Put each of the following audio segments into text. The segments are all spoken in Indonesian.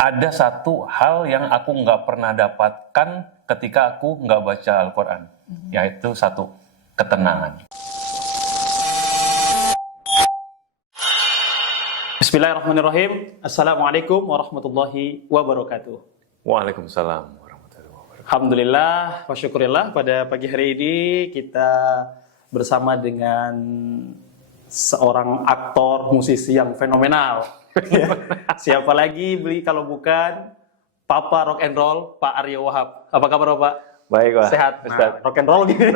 ada satu hal yang aku nggak pernah dapatkan ketika aku nggak baca Al-Quran, yaitu satu, ketenangan. Bismillahirrahmanirrahim. Assalamualaikum warahmatullahi wabarakatuh. Waalaikumsalam warahmatullahi wabarakatuh. Alhamdulillah wa syukurillah, pada pagi hari ini kita bersama dengan seorang aktor musisi yang fenomenal. Siapa lagi kalau bukan Papa Rock and Roll, Pak Aryo Wahab. Apa kabar Bapak? Baik, Pak. Sehat? Ustaz. Rock and roll gitu.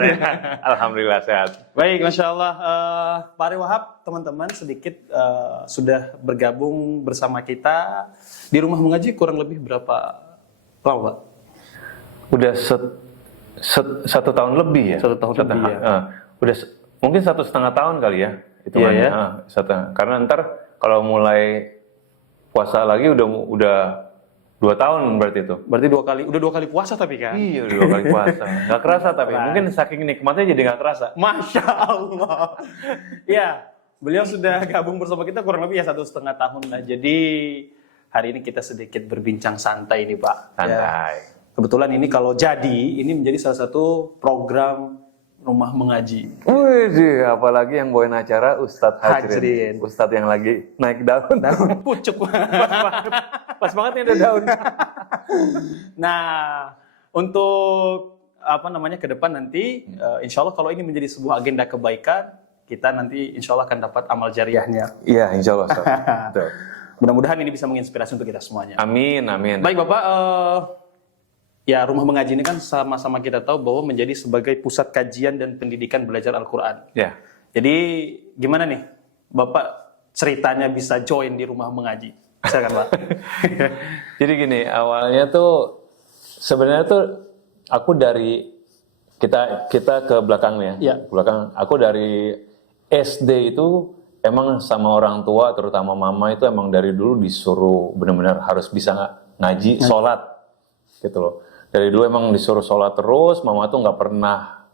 Alhamdulillah sehat. Baik, Masya Allah. Pak Aryo Wahab, teman-teman sedikit sudah bergabung bersama kita di rumah mengaji kurang lebih berapa lama, Pak? Udah 1 tahun lebih ya? 1 tahun lebih ya? Udah mungkin 1,5 tahun kali ya? Iya ya? Karena ntar kalau mulai puasa lagi udah 2 tahun berarti itu. Berarti udah dua kali puasa tapi kan? Iya, udah 2 kali puasa. Nggak kerasa tapi, mungkin saking nikmatnya jadi nggak kerasa. Masya Allah. Ya, beliau sudah gabung bersama kita kurang lebih ya 1,5 tahun lah. Jadi hari ini kita sedikit berbincang santai nih Pak. Santai. Ya. Kebetulan ini kalau jadi, ini menjadi salah satu program rumah mengaji. Wih, apalagi yang bawain acara Ustadz Hajrin. Hajrin. Ustadz yang lagi naik daun. Pucuk. Pas banget nih ada daun. Nah, untuk ke depan nanti, insya Allah kalau ini menjadi sebuah agenda kebaikan, kita nanti insya Allah akan dapat amal jariahnya. Iya, insya Allah. Betul. Mudah-mudahan ini bisa menginspirasi untuk kita semuanya. Amin, amin. Baik Bapak, ya rumah mengaji ini kan sama-sama kita tahu bahwa menjadi sebagai pusat kajian dan pendidikan belajar Al-Quran. Ya. Jadi gimana nih Bapak ceritanya bisa join di rumah mengaji? Silakan Pak. Jadi gini, awalnya tuh sebenarnya tuh aku dari kita ke belakangnya. Ya. Belakang aku dari SD itu emang sama orang tua, terutama mama itu emang dari dulu disuruh benar-benar harus bisa ngaji, sholat gitu loh. Dari dulu emang disuruh sholat terus, mama tuh nggak pernah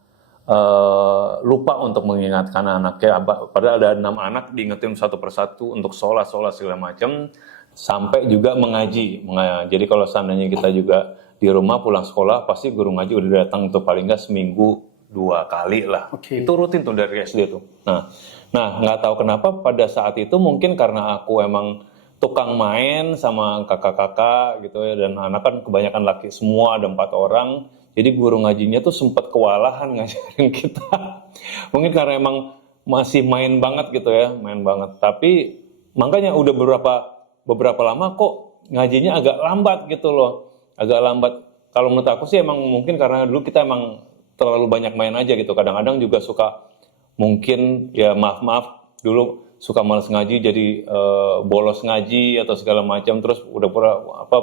lupa untuk mengingatkan anaknya. Padahal ada 6 anak, diingetin satu persatu untuk sholat segala macam, sampai juga mengaji. Jadi kalau seandainya kita juga di rumah pulang sekolah, pasti guru ngaji udah datang tuh paling nggak seminggu 2 kali lah. Okay. Itu rutin tuh dari SD tuh. Nah nggak tahu kenapa pada saat itu mungkin karena aku emang tukang main sama kakak-kakak gitu ya, dan anak kan kebanyakan laki semua, ada 4 orang. Jadi guru ngajinya tuh sempat kewalahan ngajarin kita. Mungkin karena emang masih main banget gitu ya, main banget. Tapi makanya udah beberapa lama kok ngajinya agak lambat gitu loh. Agak lambat. Kalau menurut aku sih emang mungkin karena dulu kita emang terlalu banyak main aja gitu. Kadang-kadang juga suka mungkin ya maaf dulu suka malas ngaji, jadi bolos ngaji atau segala macam, terus udah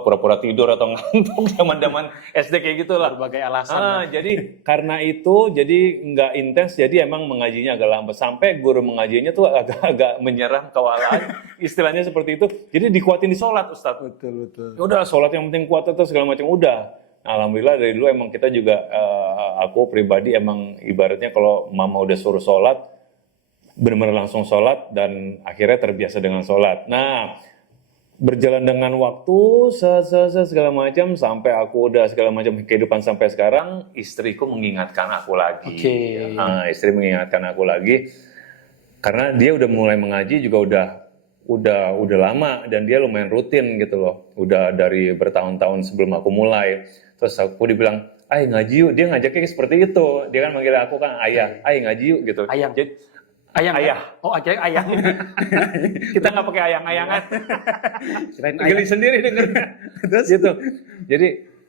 pura-pura tidur atau ngantuk zaman SD kayak gitulah. Berbagai alasan. Jadi karena itu jadi nggak intens, jadi emang mengajinya agak lambat, sampai guru mengajinya tuh agak menyerah, kewalahan, istilahnya seperti itu. Jadi dikuatin di sholat, Ustadz. Betul. Udah sholat yang penting kuat atau segala macam udah. Alhamdulillah dari dulu emang kita juga aku pribadi emang ibaratnya kalau mama udah suruh sholat, benar-benar langsung sholat, dan akhirnya terbiasa dengan sholat. Nah, berjalan dengan waktu, segala macam, sampai aku udah segala macam kehidupan sampai sekarang, istriku mengingatkan aku lagi. Okay. Istri mengingatkan aku lagi, karena dia udah mulai mengaji juga udah lama, dan dia lumayan rutin gitu loh. Udah dari bertahun-tahun sebelum aku mulai. Terus aku dibilang, "Ay ngaji yuk." Dia ngajaknya seperti itu. Dia kan manggil aku kan ayah, "Ay ngaji yuk." gitu. Ayang. Ayah. Oh, akhirnya ayang. Kita nggak pakai ayang-ayangan. Kirain Geli sendiri denger. Terus gitu.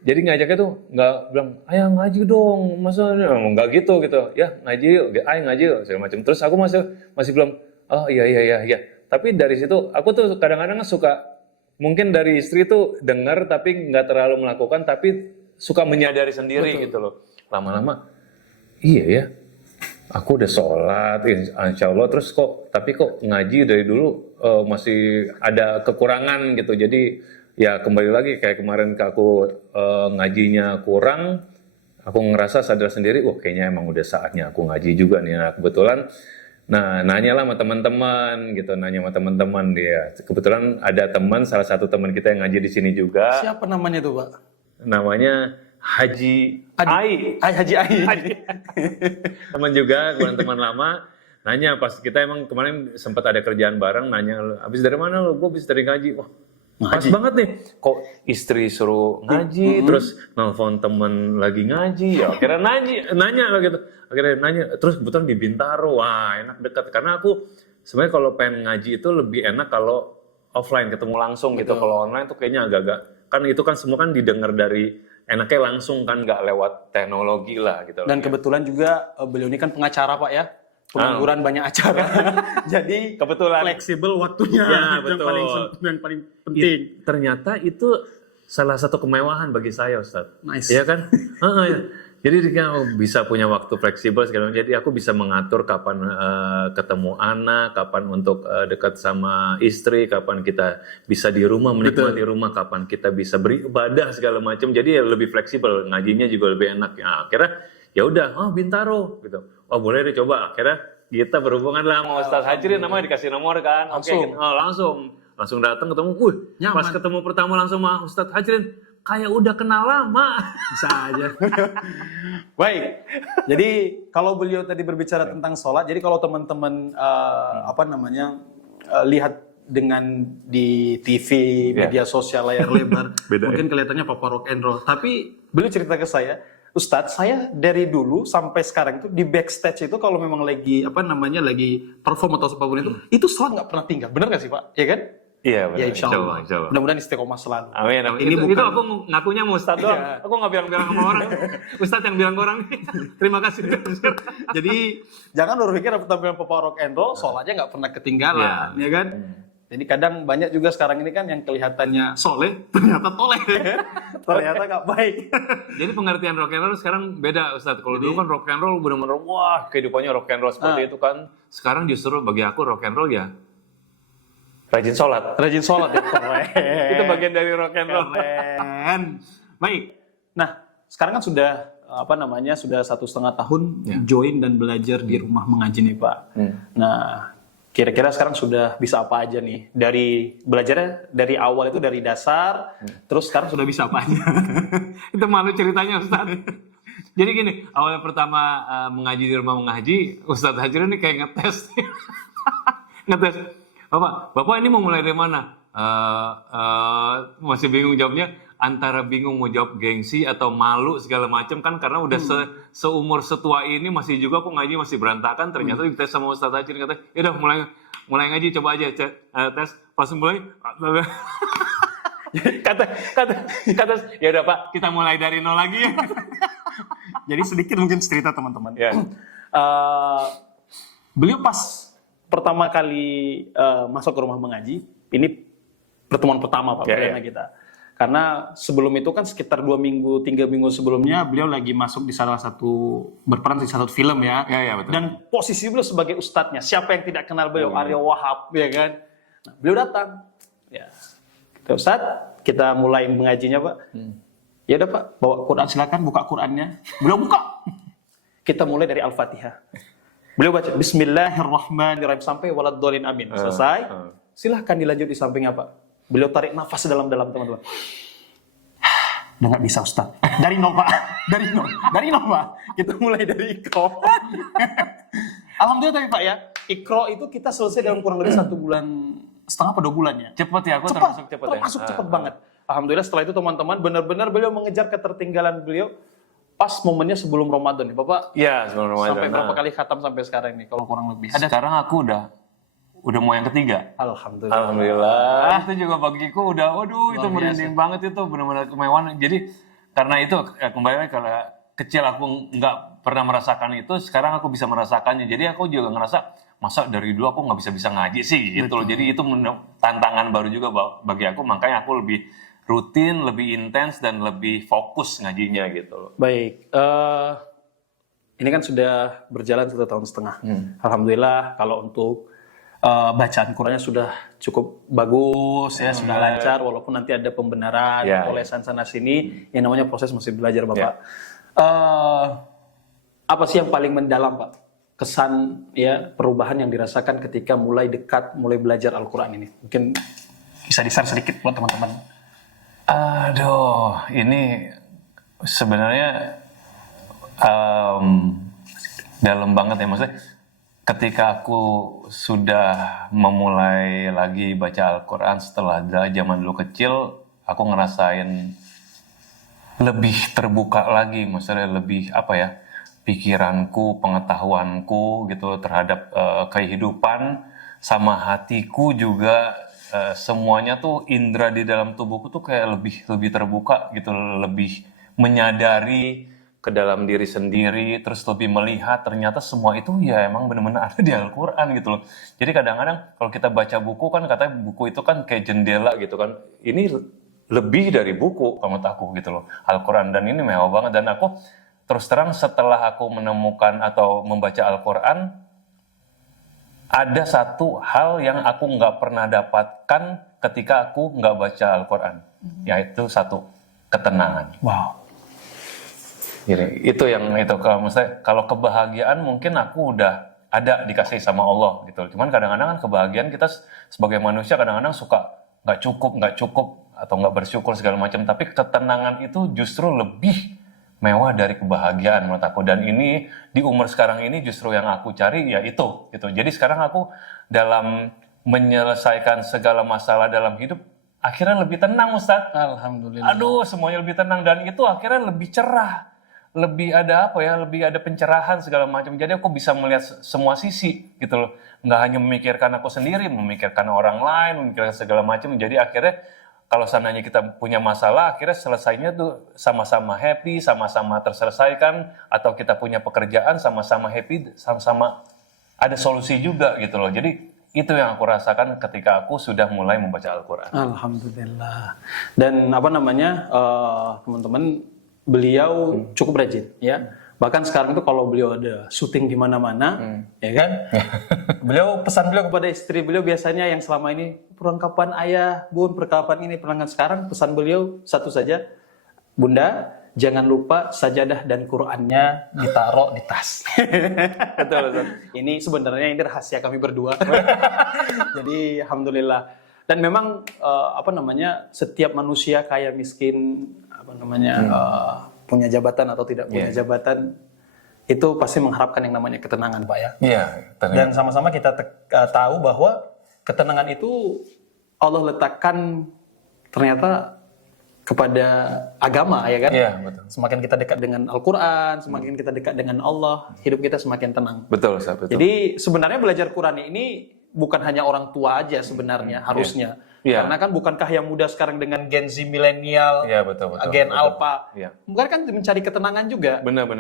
Jadi ngajaknya tuh nggak bilang, "Ayah ngaji dong." Masa nggak gitu. Ya, ngaji yuk. Ayah ngaji yuk segala macam. Terus aku masih belum, "Oh iya. Tapi dari situ aku tuh kadang-kadang suka, mungkin dari istri tuh dengar tapi nggak terlalu melakukan, tapi suka menyadari sendiri. Betul. Gitu loh. Lama-lama, iya ya. Aku udah sholat, insya Allah, terus kok ngaji dari dulu masih ada kekurangan gitu. Jadi ya kembali lagi kayak kemarin aku ngajinya kurang, aku ngerasa sadar sendiri, wah kayaknya emang udah saatnya aku ngaji juga nih. Nah kebetulan Nah, nanya lah sama teman-teman gitu, nanya sama teman-teman dia. Kebetulan ada teman, salah satu teman kita yang ngaji di sini juga. Siapa namanya tuh, Pak? Namanya Haji Ai. Haji Ai. Teman juga, kemudian teman lama. Nanya pas kita emang kemarin sempat ada kerjaan bareng, nanya, habis dari mana lo? Gue habis dari ngaji. Wah, pas banget nih. Kok istri suruh ngaji, terus nelfon temen lagi ngaji, ya akhirnya nanya lah gitu. Akhirnya nanya, terus kebetulan di Bintaro, wah enak dekat. Karena aku sebenarnya kalau pengen ngaji itu lebih enak kalau offline, ketemu langsung gitu. Kalau online tuh kayaknya agak-agak, kan itu kan semua kan didengar dari enaknya langsung kan, nggak lewat teknologi lah gitu. Dan kebetulan juga beliau ini kan pengacara, Pak ya. Pengangguran banyak acara. Jadi kebetulan fleksibel waktunya. Ya, itu betul. yang paling penting. Ternyata itu salah satu kemewahan bagi saya, Ustadz. Nice. Iya kan? Ya. Jadi dia bisa punya waktu fleksibel segala macam. Jadi aku bisa mengatur kapan ketemu anak, kapan untuk dekat sama istri, kapan kita bisa di rumah menikmati rumah, kapan kita bisa beribadah segala macam. Jadi ya lebih fleksibel, ngajinya juga lebih enak. Ya, akhirnya ya udah, Bintaro gitu. Oh boleh deh coba. Akhirnya kita berhubungan lah sama Ustadz Hajrin, namanya dikasih nomor kan. Langsung. Langsung datang ketemu. Pas ketemu pertama langsung sama Ustadz Hajrin, kayak udah kenal lama. Bisa aja. Baik. Jadi kalau beliau tadi berbicara tentang sholat, jadi kalau teman-teman lihat dengan di TV, media sosial layar lebar, mungkin kelihatannya papa rock and roll. Tapi beliau cerita ke saya, Ustadz, saya dari dulu sampai sekarang itu di backstage itu kalau memang lagi lagi perform atau apapun itu sholat nggak pernah tinggal. Benar nggak sih Pak? Iya kan? Iya benar. Ya insya Allah. Mudah-mudahan istiqomah selalu. Amin. Ini itu aku ngakunya mau Ustadz doang. Aku nggak bilang-bilang sama orang. Ustadz yang bilang ke orang. Terima kasih. Jadi jangan berpikir tampilan papa rock and roll, sholatnya nggak pernah ketinggalan, ya kan? Jadi kadang banyak juga sekarang ini kan yang kelihatannya soleh, ternyata toleh, ternyata nggak baik. Jadi pengertian rock and roll sekarang beda, Ustadz. Kalau dulu kan rock and roll benar-benar wah kehidupannya rock and roll seperti itu kan. Sekarang justru bagi aku rock and roll ya rajin sholat. Rajin sholat ya, itu bagian dari rock and roll. Keren. Baik. Nah, sekarang kan sudah sudah 1,5 tahun join dan belajar di rumah mengaji nih Pak. Nah, kira-kira sekarang sudah bisa apa aja nih? Dari belajarnya dari awal itu dari dasar, terus sekarang sudah bisa apa aja? Itu malu ceritanya Ustaz. Jadi gini, awal pertama mengaji di rumah mengaji, Ustadz Hajrin ini kayak ngetes. Ngetes. Bapak ini mau mulai dari mana? Masih bingung jawabnya. Antara bingung mau jawab gengsi atau malu segala macam kan, karena udah seumur setua ini masih juga aku ngaji masih berantakan. Ternyata dites sama Ustadz Hajrin, katanya ya udah mulai ngaji, coba aja tes. Pas mulai kata ya udah Pak, kita mulai dari nol lagi ya. Jadi sedikit mungkin cerita teman-teman. Beliau pas pertama kali masuk ke rumah mengaji, ini pertemuan pertama Pak perdana kita. Karena sebelum itu kan sekitar 2 minggu, 3 minggu sebelumnya beliau lagi masuk di berperan di satu film ya. Betul. Dan posisi beliau sebagai ustadznya. Siapa yang tidak kenal beliau? Aryo Wahab, ya kan? Nah, beliau datang. Ya. Kita Ustadz, kita mulai mengajinya Pak. Ya udah Pak, bawa Quran silakan, buka Qurannya. Beliau buka. Kita mulai dari Al-Fatihah. Beliau baca Bismillahirrahmanirrahim sampai waladhdallin amin. Selesai. Silahkan dilanjut di samping apa? Beliau tarik nafas dalam-dalam teman-teman. Udah nggak bisa Ustaz. Dari nol Pak. Dari nol Pak. Kita mulai dari Iqra. Alhamdulillah tapi Pak ya. Iqra itu kita selesai dalam kurang lebih 1,5 bulan atau 2 bulan ya. Cepet ya, aku termasuk cepet ya. Termasuk cepet banget. Alhamdulillah setelah itu teman-teman benar-benar beliau mengejar ketertinggalan beliau pas momennya sebelum Ramadan nih Bapak. Iya, sebelum Ramadan. Sampai berapa kali khatam sampai sekarang nih kalau kurang lebih? Sekarang aku udah mau yang ketiga. Alhamdulillah. Itu juga bagiku udah, itu merinding banget, itu benar-benar kemewahan. Jadi karena itu kembali lagi, kalau kecil aku nggak pernah merasakan itu, sekarang aku bisa merasakannya. Jadi aku juga ngerasa masa dari dulu aku nggak bisa ngaji sih gitu loh. Jadi itu tantangan baru juga bagi aku, makanya aku lebih rutin, lebih intens dan lebih fokus ngajinya gitu loh. Baik. Ini kan sudah berjalan 1,5 tahun. Alhamdulillah kalau untuk bacaan Qurannya sudah cukup bagus ya, sudah lancar walaupun nanti ada pembenaran, polesan sana sini, yang namanya proses masih belajar Bapak. Apa sih yang paling mendalam Pak kesan ya perubahan yang dirasakan ketika mulai belajar Al-Quran ini? Mungkin bisa di-share sedikit buat teman-teman. Aduh, ini sebenarnya dalam banget ya, maksudnya ketika aku sudah memulai lagi baca Al-Quran setelah zaman dulu kecil, aku ngerasain lebih terbuka lagi, maksudnya lebih pikiranku, pengetahuanku gitu terhadap kehidupan, sama hatiku juga, semuanya tuh indera di dalam tubuhku tuh kayak lebih terbuka gitu, lebih menyadari ke dalam diri sendiri, terus lebih melihat ternyata semua itu ya emang benar-benar ada di Al-Quran gitu loh. Jadi kadang-kadang kalau kita baca buku kan katanya buku itu kan kayak jendela gitu kan. Ini lebih dari buku kalau menurut aku gitu loh, Al-Quran. Dan ini mewah banget. Dan aku terus terang setelah aku menemukan atau membaca Al-Quran, ada satu hal yang aku nggak pernah dapatkan ketika aku nggak baca Al-Quran. Yaitu satu, ketenangan. Wow. Gini, itu kalau kebahagiaan mungkin aku udah ada dikasih sama Allah gitu. Cuman kadang-kadang kan kebahagiaan kita sebagai manusia kadang-kadang suka nggak cukup atau nggak bersyukur segala macam. Tapi ketenangan itu justru lebih mewah dari kebahagiaan menurut aku. Dan ini di umur sekarang ini justru yang aku cari ya itu gitu. Jadi sekarang aku dalam menyelesaikan segala masalah dalam hidup akhirnya lebih tenang, Ustadz. Alhamdulillah. Aduh, semuanya lebih tenang dan itu akhirnya lebih cerah. Lebih ada pencerahan segala macam. Jadi aku bisa melihat semua sisi gitu loh. Nggak hanya memikirkan aku sendiri, memikirkan orang lain, memikirkan segala macam. Jadi akhirnya kalau seandainya kita punya masalah, akhirnya selesainya tuh sama-sama happy, sama-sama terselesaikan. Atau kita punya pekerjaan, sama-sama happy, sama-sama ada solusi juga gitu loh. Jadi itu yang aku rasakan ketika aku sudah mulai membaca Al-Quran. Alhamdulillah. Dan teman-teman, beliau cukup rajin ya. Bahkan sekarang itu kalau beliau ada syuting di mana-mana, ya kan? Pesan beliau kepada istri beliau biasanya yang selama ini perlengkapan ayah, bun, perlengkapan ini, perlengkapan sekarang, pesan beliau satu saja, Bunda, jangan lupa sajadah dan Qur'annya ditaruh di tas. Betul. Ini sebenarnya ini rahasia kami berdua. Jadi alhamdulillah. Dan memang setiap manusia kaya miskin punya jabatan atau tidak punya jabatan itu pasti mengharapkan yang namanya ketenangan, Pak ya. Iya. Dan sama-sama kita tahu bahwa ketenangan itu Allah letakkan ternyata kepada agama, ya kan? Iya, betul. Semakin kita dekat dengan Al-Quran, semakin kita dekat dengan Allah, hidup kita semakin tenang. Betul, betul. Jadi sebenarnya belajar Quran ini bukan hanya orang tua aja sebenarnya, harusnya. Iya. Karena kan bukankah yang muda sekarang dengan Gen Z milenial, betul. Gen Alpha, Iya. bukan kan mencari ketenangan juga. Benar.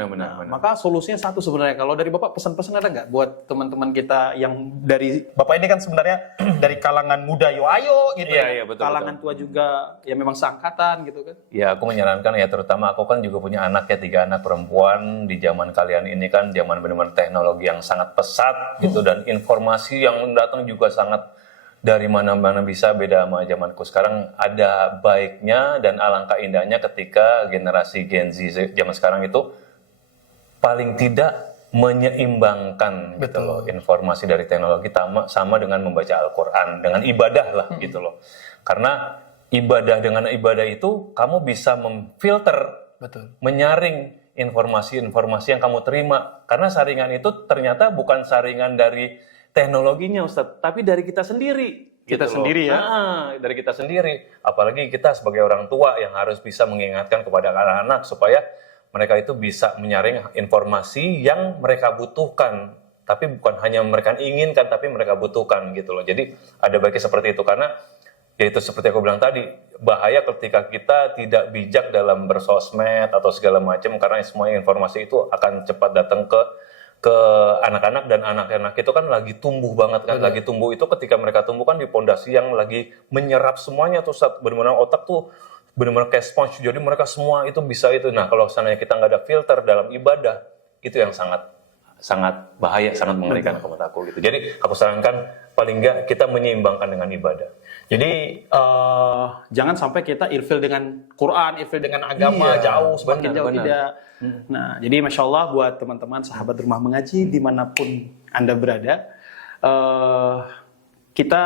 Maka solusinya satu sebenarnya. Kalau dari Bapak pesan-pesan ada nggak buat teman-teman kita yang dari Bapak ini kan sebenarnya dari kalangan muda yo ayo gitu, Iya, betul. kalangan tua juga ya memang seangkatan gitu kan. Ya, aku menyarankan ya, terutama aku kan juga punya anak ya, 3 anak perempuan. Di zaman kalian ini kan zaman benar-benar teknologi yang sangat pesat gitu, dan informasi yang datang juga sangat dari mana-mana bisa, beda sama zamanku sekarang. Ada baiknya dan alangkah indahnya ketika generasi Gen Z zaman sekarang itu paling tidak menyeimbangkan gitu loh, informasi dari teknologi sama dengan membaca Al-Quran, dengan ibadah lah gitu loh. Karena dengan ibadah itu kamu bisa memfilter, menyaring informasi-informasi yang kamu terima. Karena saringan itu ternyata bukan saringan dari teknologinya, Ustadz, tapi dari kita sendiri. Kita sendiri ya? Dari kita sendiri. Apalagi kita sebagai orang tua yang harus bisa mengingatkan kepada anak-anak supaya mereka itu bisa menyaring informasi yang mereka butuhkan. Tapi bukan hanya mereka inginkan, tapi mereka butuhkan gitu loh. Jadi ada baiknya seperti itu, karena yaitu seperti aku bilang tadi, bahaya ketika kita tidak bijak dalam bersosmed atau segala macam, karena semua informasi itu akan cepat datang ke anak-anak, dan anak-anak itu kan lagi tumbuh banget kan. Lagi tumbuh itu ketika mereka tumbuh kan di pondasi yang lagi menyerap semuanya tuh, benar-benar otak tuh benar-benar kayak sponge, jadi mereka semua itu bisa itu. Nah, kalau seandainya kita nggak ada filter dalam ibadah, itu yang sangat bahaya, sangat mengerikan menurut aku gitu. Jadi aku sarankan paling enggak kita menyeimbangkan dengan ibadah. Jadi jangan sampai kita ilfil dengan Quran, ilfil dengan agama, Iya, jauh, semakin jauh benar. tidak. Nah, jadi Masya Allah buat teman-teman sahabat rumah mengaji dimanapun Anda berada, kita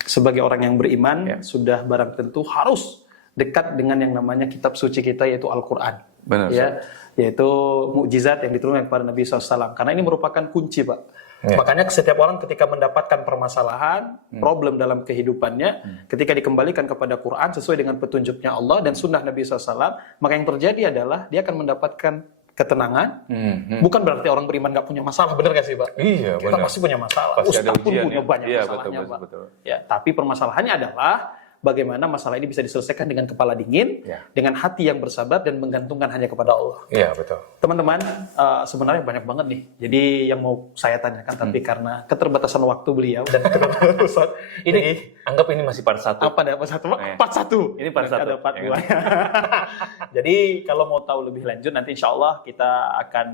sebagai orang yang beriman sudah barang tentu harus dekat dengan yang namanya kitab suci kita yaitu Al-Quran. Benar, Ya, yaitu mukjizat yang diturunkan kepada Nabi SAW. Karena ini merupakan kunci, Pak. Ya. Makanya setiap orang ketika mendapatkan permasalahan, problem dalam kehidupannya, ketika dikembalikan kepada Quran sesuai dengan petunjuknya Allah dan sunnah Nabi SAW, maka yang terjadi adalah dia akan mendapatkan ketenangan. Bukan berarti orang beriman nggak punya masalah, benar nggak sih, Pak? Iya, Kita benar. pasti punya masalah. Pasti ada Ustaz pun ujian, punya ya. banyak Iya, masalahnya, betul, Pak. betul. Ya, tapi permasalahannya adalah bagaimana masalah ini bisa diselesaikan dengan kepala dingin, Ya. dengan hati yang bersabar dan menggantungkan hanya kepada Allah. Iya, betul. Teman-teman, sebenarnya banyak banget nih. Jadi yang mau saya tanyakan, tapi karena keterbatasan waktu beliau dan keterbatasan Ini anggap ini masih part 1. apa ada part satu? Part satu. Ini part Nanti satu, Ada part ya dua. Jadi kalau mau tahu lebih lanjut, nanti insya Allah kita akan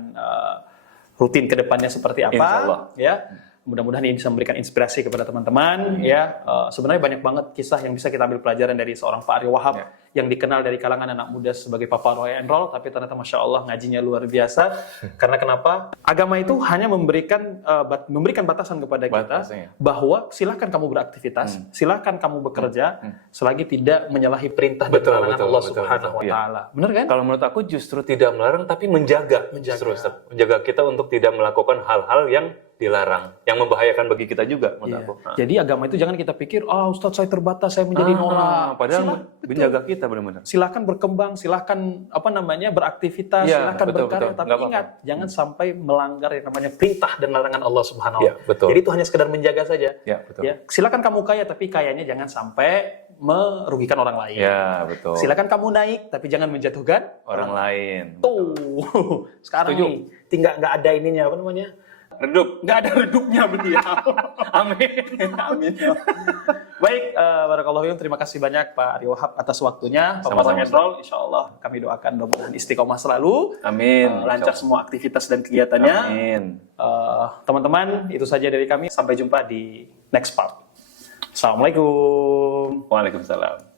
rutin ke depannya seperti apa. Insya Allah. Ya. Mudah-mudahan ini bisa memberikan inspirasi kepada teman-teman. Ya, sebenarnya banyak banget kisah yang bisa kita ambil pelajaran dari seorang Pak Aryo Wahab yang dikenal dari kalangan anak muda sebagai Papa Roy and Roll, tapi ternyata Masya Allah ngajinya luar biasa. Karena kenapa? Agama itu hanya memberikan batasan kepada kita Batasnya. bahwa silahkan kamu beraktivitas, silahkan kamu bekerja, selagi tidak menyalahi perintah dan Betul, larangan betul, Allah betul, Subhanahu wa betul. Ta'ala. Benar kan? Kalau menurut aku justru tidak melarang, tapi menjaga. Justru, Ustaz. Menjaga kita untuk tidak melakukan hal-hal yang dilarang, yang membahayakan bagi kita juga, menurut Iya. aku. Jadi agama itu jangan kita pikir, Ustadz saya terbatas, saya menjadi norak. Padahal menjaga kita benar-benar. Silahkan berkembang, silahkan beraktivitas, Iya, silahkan betul, berkarya, betul. tapi Nggak ingat jangan sampai melanggar yang namanya perintah dan larangan Allah Subhanahu wa Iya, Ta'ala. betul. Jadi itu hanya sekedar menjaga saja. Ya, betul. Ya, silakan kamu kaya, tapi kayanya jangan sampai merugikan orang lain. Ya, betul. Silakan kamu naik, tapi jangan menjatuhkan Orang lain. Tuh, sekarang Setuju. nih tinggal nggak ada ininya apa namanya? Redup. Nggak ada redupnya beliau. Amin. Amin. Baik, barakallahu fiikum. Terima kasih banyak Pak Aryo Wahab atas waktunya. Pak Sama-sama, Roll, insya Allah kami doakan mudah-mudahan istiqomah selalu. Amin. Lancar semua aktivitas dan kegiatannya. Amin. Teman-teman, itu saja dari kami. Sampai jumpa di next part. Assalamualaikum. Waalaikumsalam.